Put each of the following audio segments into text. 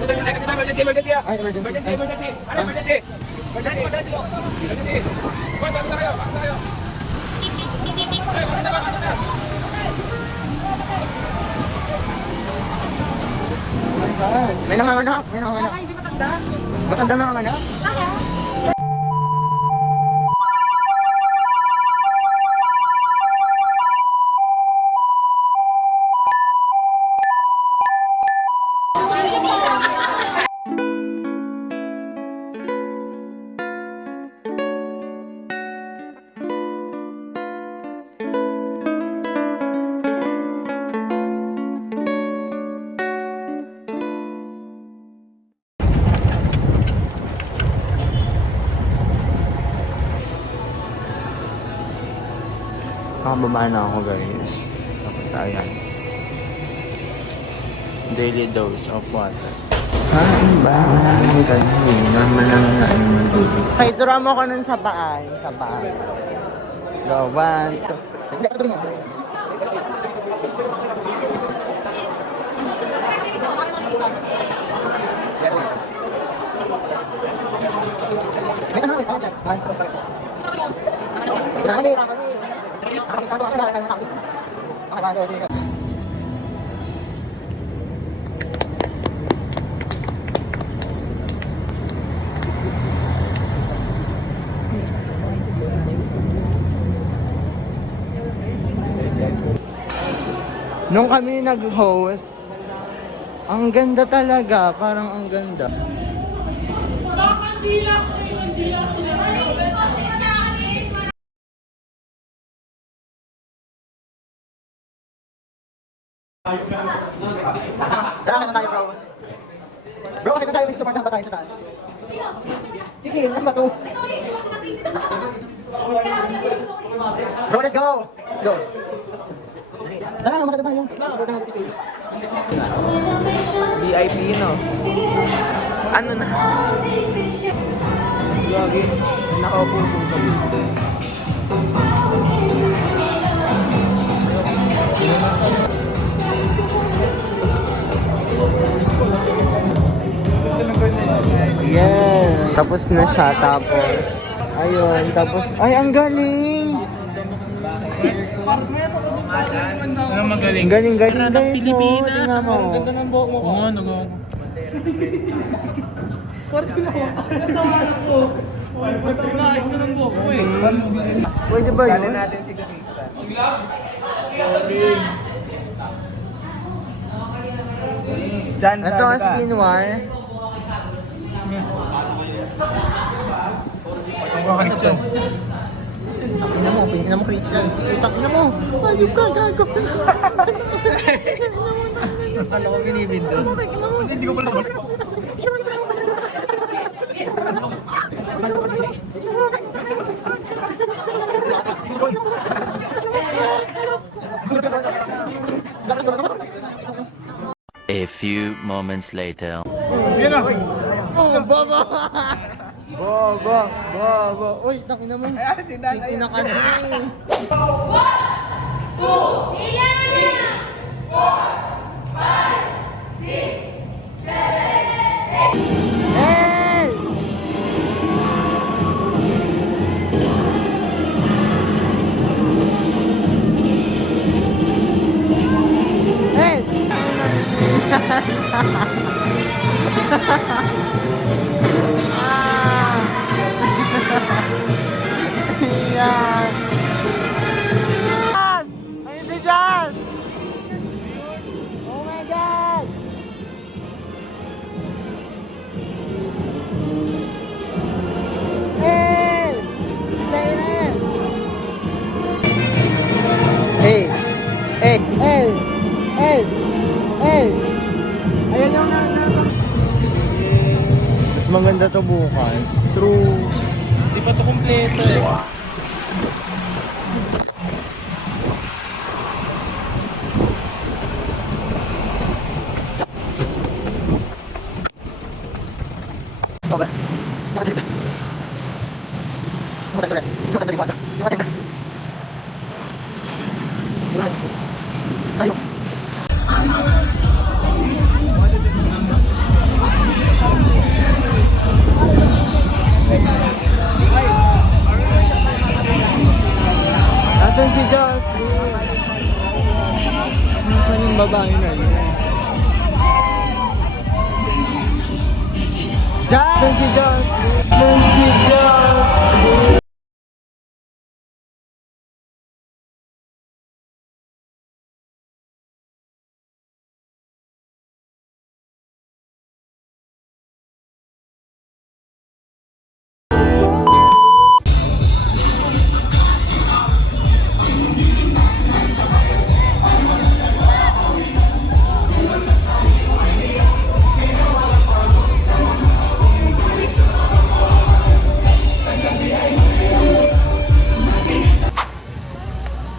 Emergency, emergency. Ay, emergency. Emergency, emergency. Emergency. Emergency, emergency. Boy, bakit tayo? Bakit tayo? Ay, bakit tayo? Bakit tayo? May nanganganak. May nanganganak. Ay, hindi matanda. Matanda nanganganak? Nakababa na ako guys. Tapos ayan. Daily dose of water. Kain ba? Ang ganyan. Naman ang magiging. Ay, tura mo ko nun sa paa. Sa paa. Go, 1, 2. Nung kami nag-host, ang ganda talaga, parang ang ganda. Tara na tayo, bro. Bro, nakita tayo, may supportan ba tayo sa taas? Sige, ano ba ito? Bro, let's go! Let's go! Tara na, makita tayo. Supportan natin si Faye. VIP, no? Ano na? Lagi, nakaupo po kami. Yeah! Tapos na siya, tapos... Ayun, tapos... Ay, ang galing! Ano magaling? Galing guys, Pilipina. Tingnan mo. Ang ganda ng buhok mo. Oo, nagawa ko. Parang nawalan ko. Naayos ko ng buhok ko eh. Pwede ba yun? Sali natin si Katista. Diyan, Ito ang spin wire. Christian. Tingnan mo, tingnan mo Christian. Tingnan mo. Ayun ka, gago. Ano ko binibindo? Hindi ko pala. A few moments later. Yan na! Oh, baba! Baba! Uy, tangina mo. Ay, si Dan. Ina kasi. 1, 2, 3, 4, 5, 6, 7, 8. Hey! Hey! Yan! Ayun si Jazz! Oh my God! Hey! Stay there! Hey! Hey! Hey! Hey! Hey! Ayan yung mas maganda to bukas. True. Di pa ito kompleto eh. Okay. Tayo. Doon si Jocelyn. Doon si Jocelyn.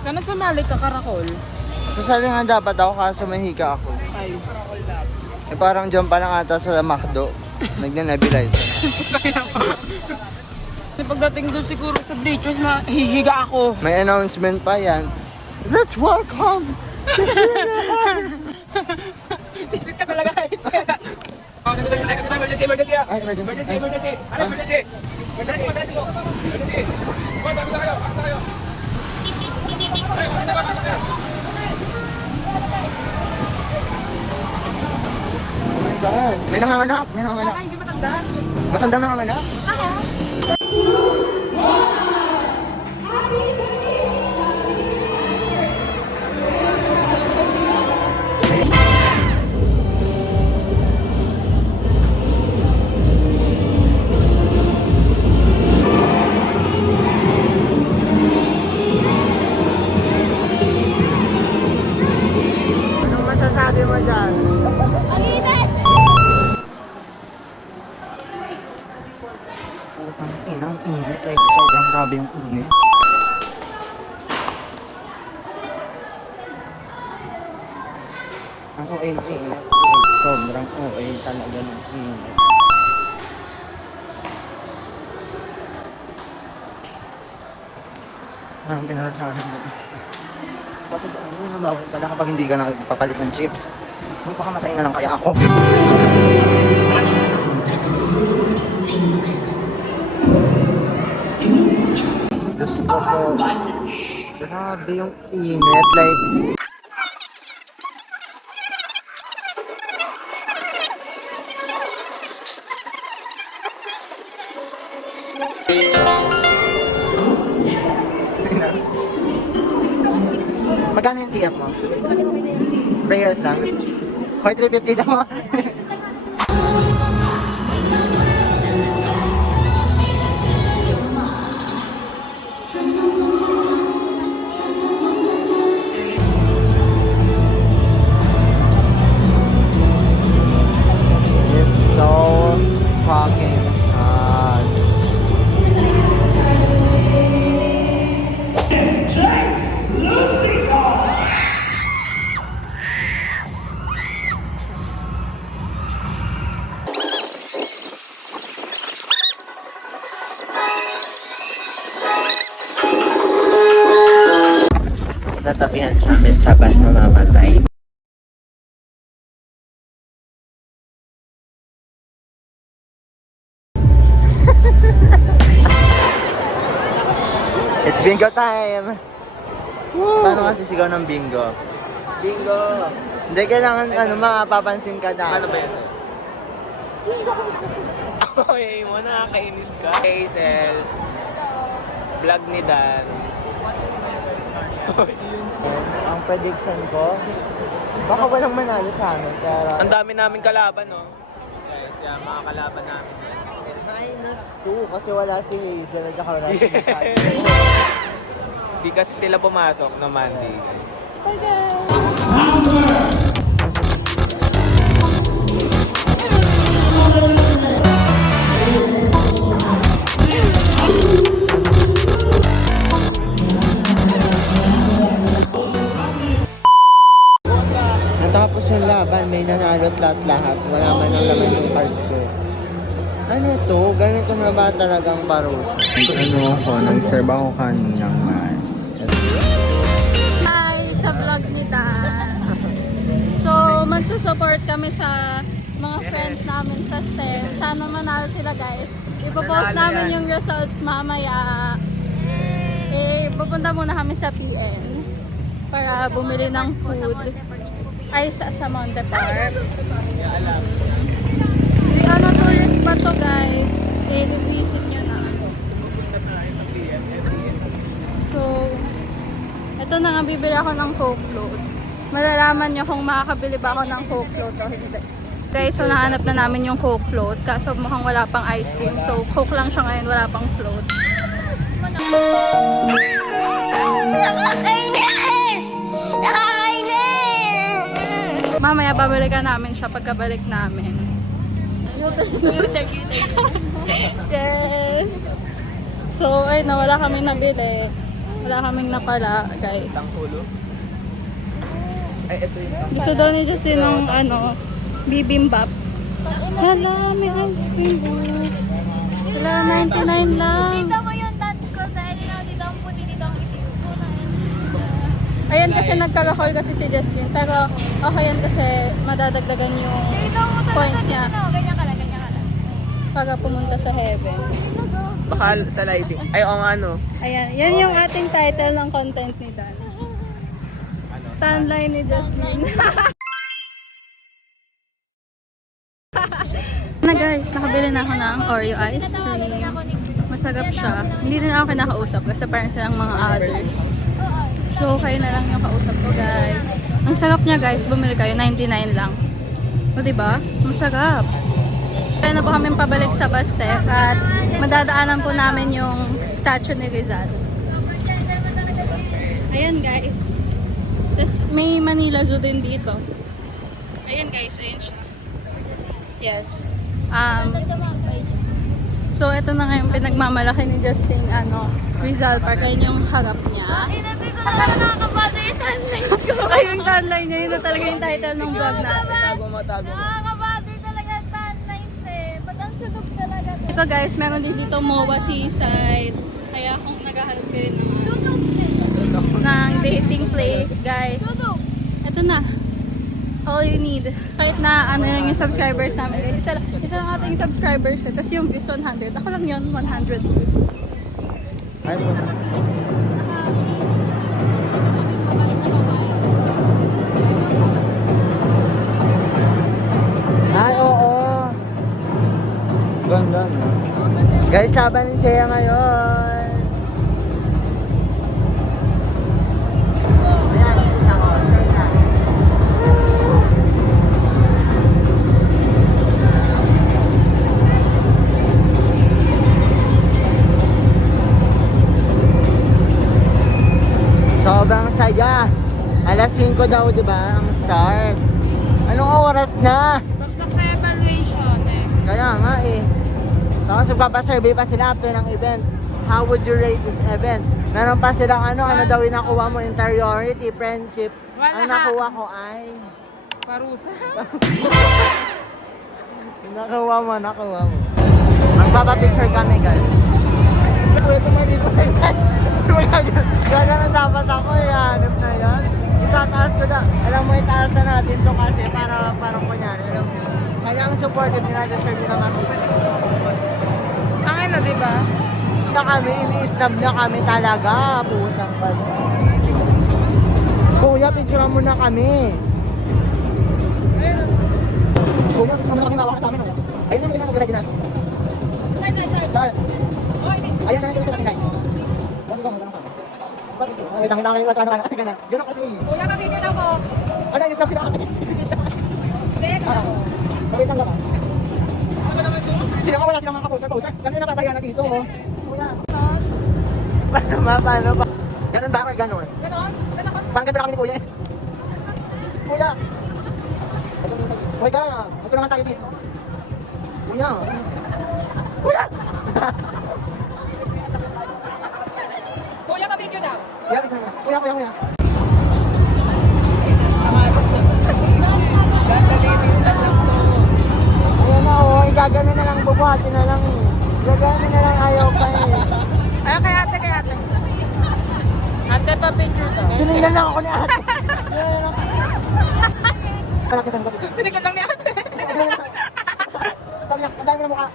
Sana sumali ka, Karakol. Sasali nga dapat ako kaso mahiga ako. Ay. Eh parang dyan pa lang ata sa McDo. Nagna-nebulize. Pagdating doon siguro sa bleachers, mahihiga ako. May announcement pa yan. Let's welcome! Visit ka talaga kahit kaya. Emergency, emergency ah! Ay, emergency. Emergency, emergency! Ano, emergency? Emergency, emergency ko! Emergency! Boy, bakit tayo? Bakit tayo? Ay, bakit tayo? Bakit tayo? May nanganganak! May nanganganak! Hindi matanda. Matanda nanganganak? Anong masasabi mo dyan? Putang inang init. Like, sobrang grabe yung init. Ang OA ng init. Like, sobrang OA talaga ng init. Parang pinarasahan mo. Tapos ano, nabawal pala kapag hindi ka nagpapalit ng chips. Magpakamatay na lang kaya ako. Diyos ko po. Grabe yung init. Like, magkano yung tiyap mo? Prayers lang? Hoy, 350 daw mo. It's so fucking hot. Tatapihan sa amin sa bus mamamatay. It's bingo time! Paano kasi sigaw ng bingo? Bingo! Hindi, kailangan mapapansin ka na. Ano ba yan sa'yo? Okay, mo nakakainis ka. Hazel, vlog ni Dan. Ang prediction ko, baka walang manalo sa amin. Pero Ang dami naming kalaban, no? Guys, yan, mga kalaban namin. -2 kasi wala si Hazel at saka wala si Mikay. Di kasi sila pumasok na Monday, guys. Natapos yung laban, may nanalo at lahat. Wala man ang laman yung card ko. Ano to? Ganito na ba talagang parusa? Ano ako, nag-serve ako kaninang mas. Hi sa vlog ni Dan. So, magsusupport kami sa mga friends namin sa STEM. Sana manalo sila, guys. Ipopost namin yung results mamaya. Pupunta muna kami sa PN para bumili ng food. Ay, sa Monte Park. Di ano tourist pa to, guys. bibili ako ng Coke float. Malalaman nyo kung makakabili ba ako ng Coke float o hindi. Guys, so nahanap na namin yung Coke float. Kaso mukhang wala pang ice cream. So, Coke lang siya ngayon, wala pang float. Nakakainis! Nakakainis! Mamaya babalikan namin siya pagkabalik namin. Yes! So, ay na wala kaming nabili. Wala kaming napala, guys. Gusto daw ni Justin ng bibimbap. Hala, may ice cream. Wala, 99 lang. Dito mo yung touch ko dahil dito ang puti, dito ang itim ko na. Ayan kasi nagkagahol kasi si Justin. Pero okay yan kasi madadagdagan yung Dito mo talaga points niya ganyan ka lang, ganyan ka lang. pagka pumunta sa heaven. Baka sa lighting. Ay, o nga, no? Ayan, yan yung ating title ng content ni Dan. Tanline ni Justin. Na guys, nakabili na ako ng Oreo ice cream. Masagap siya. Hindi din ako kinakausap kasi parang silang mga others. So, kayo na lang yung kausap ko, guys. Ang sarap niya, guys. Bumili kayo, 99 lang. O, diba? Masarap. Kaya na po kami pabalik sa Bastec at madadaanan po namin yung statue ni Rizal. Ayan, guys. Tapos, may Manila Zoo din dito. Ayan, guys. Ayan siya. Yes. So, ito na ngayon pinagmamalaki ni Justin, Rizal Park. Ayun yung harap niya. Inabi ko na talaga nakakabado yung timeline ko. Ay, yung timeline niya, yun na talaga yung title ng vlog natin. Nakakabado talaga yung timeline eh. Ba't ang sunog talaga? Ito guys, meron din dito MOA Seaside. Kaya kung naghahanap kayo ng dating place, guys. Ito na. All you need. Kahit na lang yung subscribers namin. Guys. Isa lang ating subscribers. Tapos yung views 100. Ako lang yun, 100 views. Ay, po. Ay, oo. Ganda, no? Guys, saban ni Shea ngayon. Sobrang saya. Alas 5 daw, di ba? Ang start. Anong oras na? Bakit sa evaluation eh. Kaya nga eh. Tapos magpapasurvey pa sila after ng event. How would you rate this event? Meron pa silang ano daw yung nakuha mo? Interiority, friendship. Wala. Ang nakuha ko ay... Parusa. Nakuha mo. Magpapapicture kami, guys. Ito mo dito. Gano'n dapat ako eh. Hanip na yan. Itataas ko na. Alam mo, itaas na natin to kasi para parang kunyari. Alam mo, kaya ang supportive nila, deserve nila makita. Ang ina, di ba? Na kami, ini-snub na kami talaga. Putang ba? Kuya, picture mo na kami. Kuya, picture mo na kami. Nawakan sa amin. Ayun na, hindi na maglalagin na. Start. Ayun na, hindi na maglalagin na. Wait lang, hindi na kayo matano. Gano'n kasi. Kuya, nabigyan ako. Ano, yung stop sila. Teka. Wait lang ba? Sila ka wala silang mga kaposter. Ganun na papaya na dito. Kuya. Paano ba? Ganun ba ako? Ganun. Parang ganda kami ni Kuya. Kuya. Kuya, ito naman tayo dito. Kuya. Kuya. Kuya, nabigyan daw. Kuya. Ayan na oh, gagano na lang, bubuhati na lang eh. Gagano na lang, ayaw pa eh. Ay, kay ate. Ate, pa-picture daw. Sinignan lang ako ni ate. Malakit ang gabi. Binigyan lang ni ate. Ang dami na mukha.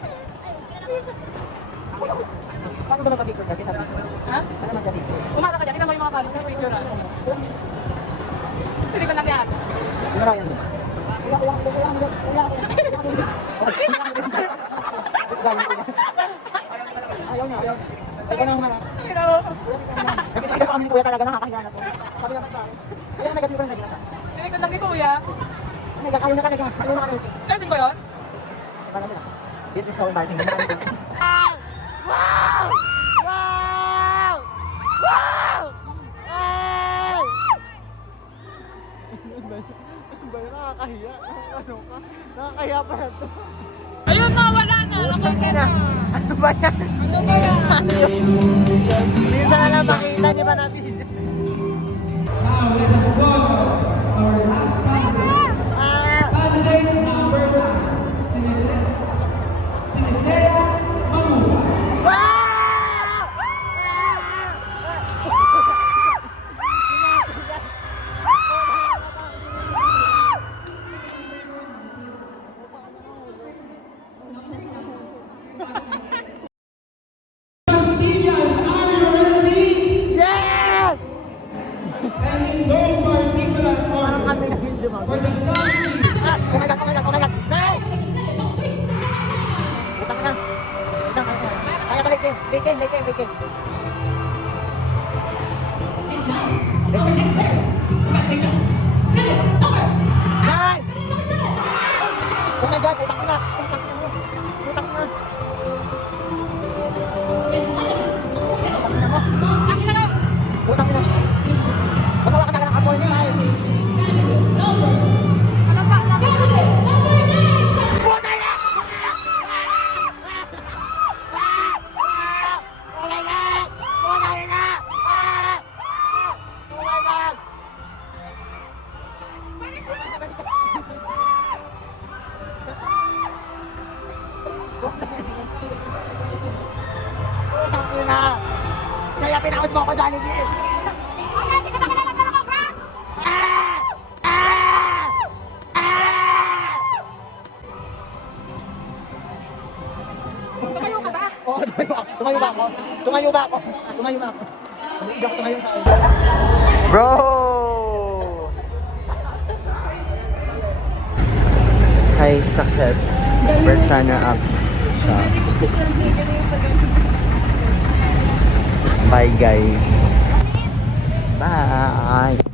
Paano ba magpapicture kasi sabi? Ha? Paano magpapicture? Umara ka dyan. Tingnan mo yung mga kalis. May picture na. Binigyan lang ni ate. Ano na yan? Ayaw niya. Ikaw na humarap. Nakikita kami ni Kuya talaga, nakakahiya na po. Sabi nga ba Nursing ba yun? This is so embarrassing. Wow! Wow! Wow! Ay! Ano ba yun? Nakakahiya. Ano ka? Nakakahiya pa na to. Ayun na, wala na. Nakita na. Ano ba yan? Ano ba yan? Ano yun? Minsan na lang makita, di ba namin? Now let us go. Our last candidate. Candidate number 1. Sinisea Mamula. Yes! Parang kami na yung dumag. Oh my God, oh my God, oh my God. Nice! Utang na. Utang na. Kaya ka, Leighton. Leighton, Leighton, Leighton. Nice! Oh my God, utang na. Utang na mo. Utang na. Utang na. Magawa ka talaga ng appoint time. Putay na! Oh my God! Putay na! Oh my God! Putang na! Kaya pinakos mo ako, Jollibee! Tumayo ka ba? Oo, tumayo ba ako? Tumayo ba ako? Tumayo ba ako? Hindi ako tumayo sa akin. Bro! High success. First runner up siya. Bye guys. Bye.